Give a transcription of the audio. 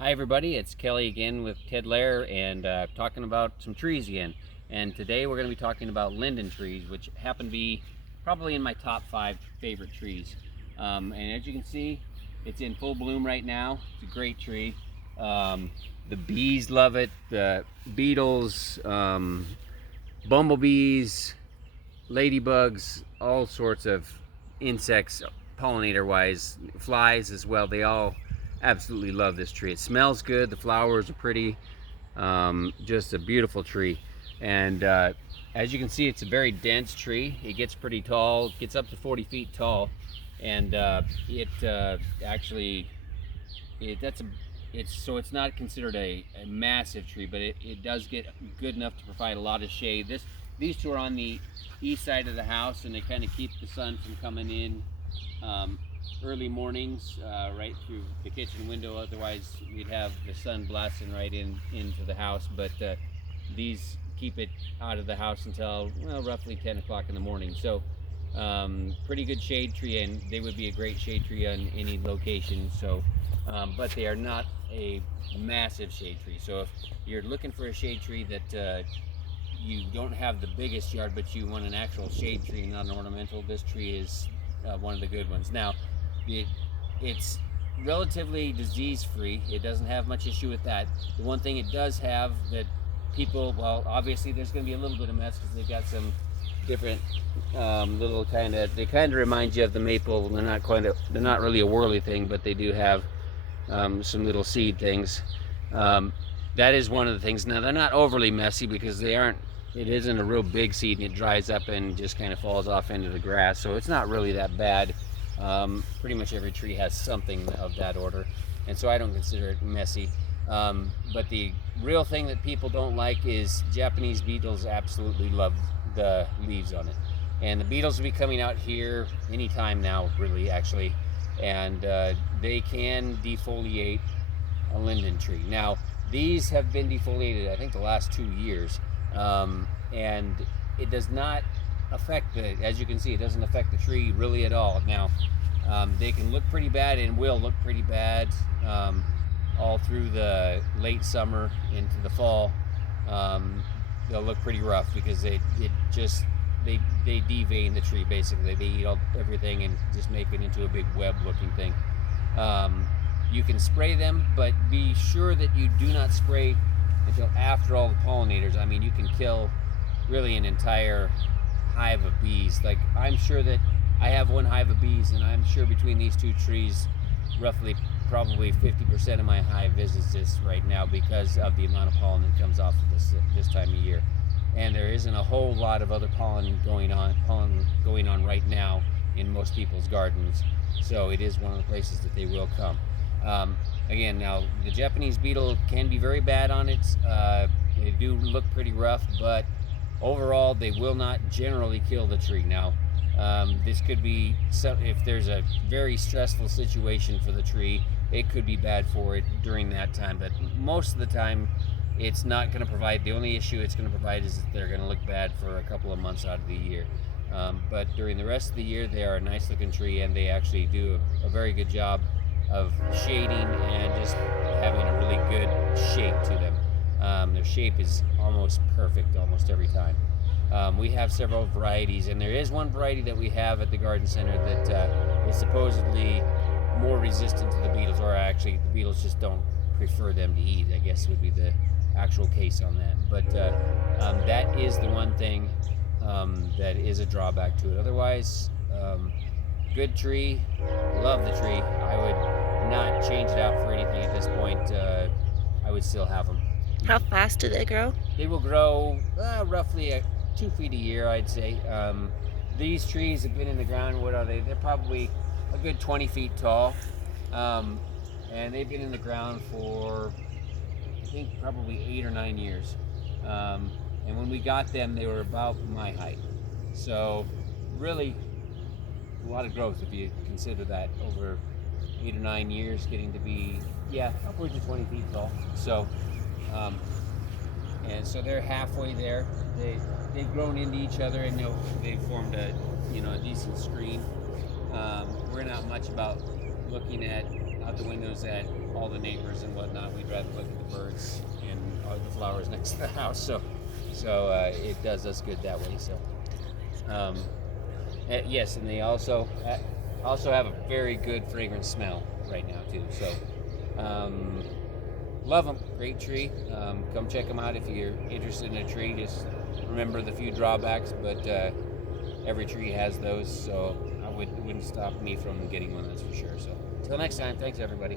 Hi everybody, it's Kelly again with Ted Lare and talking about some trees again. And today we're going to be talking about linden trees, which happen to be probably in my top 5 favorite trees. And as you can see, it's in full bloom right now. It's a great tree. The bees love it, the beetles, bumblebees, ladybugs, all sorts of insects, pollinator wise, flies as well. They all absolutely love this tree. It smells good, the flowers are pretty, just a beautiful tree. And as you can see, it's a very dense tree. It gets pretty tall, it gets up to 40 feet tall. And actually, it's not considered a massive tree, but it does get good enough to provide a lot of shade. These two are on the east side of the house, and they kind of keep the sun from coming in early mornings right through the kitchen window. Otherwise, we'd have the sun blasting right into the house. But these keep it out of the house until roughly 10 o'clock in the morning. So pretty good shade tree, and they would be a great shade tree on any location. So, but they are not a massive shade tree. So if you're looking for a shade tree that you don't have the biggest yard, but you want an actual shade tree, not an ornamental, this tree is one of the good ones. Now, it's relatively disease-free. It doesn't have much issue with that. The one thing it does have that people, well, obviously there's going to be a little bit of mess because they've got some different little they kind of remind you of the maple. They're not really a whirly thing, but they do have some little seed things. That is one of the things. Now, they're not overly messy because it isn't a real big seed, and it dries up and just kind of falls off into the grass, so it's not really that bad. Pretty much every tree has something of that order, and so I don't consider it messy. But the real thing that people don't like is Japanese beetles absolutely love the leaves on it. And the beetles will be coming out here anytime now, really, actually. And they can defoliate a linden tree. Now, these have been defoliated, I think, the last 2 years. And it does not affect as you can see, it doesn't affect the tree really at all. Now, they can look pretty bad and will look pretty bad all through the late summer into the fall. They'll look pretty rough because they devein the tree, basically. They eat everything and just make it into a big web looking thing. You can spray them, but be sure that you do not spray until after all the pollinators. I mean, you can kill really an entire hive of bees. Like, I'm sure that I have one hive of bees, and I'm sure between these two trees, roughly probably 50% of my hive visits this right now because of the amount of pollen that comes off of this time of year. And there isn't a whole lot of other pollen going on right now in most people's gardens. So it is one of the places that they will come. Again, now the Japanese beetle can be very bad on it. They do look pretty rough, but overall they will not generally kill the tree. Now, this could be, if there's a very stressful situation for the tree, it could be bad for it during that time, but most of the time it's not going to provide. The only issue it's going to provide is that they're going to look bad for a couple of months out of the year. But during the rest of the year, they are a nice looking tree, and they actually do a very good job of shading and just having a really good shape to them. Their shape is almost perfect almost every time. We have several varieties, and there is one variety that we have at the garden center that is supposedly more resistant to the beetles, or actually the beetles just don't prefer them to eat, I guess would be the actual case on that. But that is the one thing that is a drawback to it. Otherwise, good tree, love the tree. I would not change it out for anything at this point. I would still have them. How fast do they grow? They will grow roughly 2 feet a year, I'd say. These trees have been in the ground, what are they? They're probably a good 20 feet tall. And they've been in the ground for, I think, probably 8 or 9 years. And when we got them, they were about my height. So really a lot of growth if you consider that over 8 or 9 years, getting to be, upwards of 20 feet tall. So, and so they're halfway there. They've grown into each other, and they've formed a decent screen. We're not much about looking at out the windows at all the neighbors and whatnot. We'd rather look at the birds and the flowers next to the house. So it does us good that way. So yes, and they also have a very good fragrant smell right now too. So love them. Great tree. Come check them out if you're interested in a tree. Just remember the few drawbacks, but every tree has those. So it wouldn't stop me from getting one, that's for sure. So until next time, thanks everybody.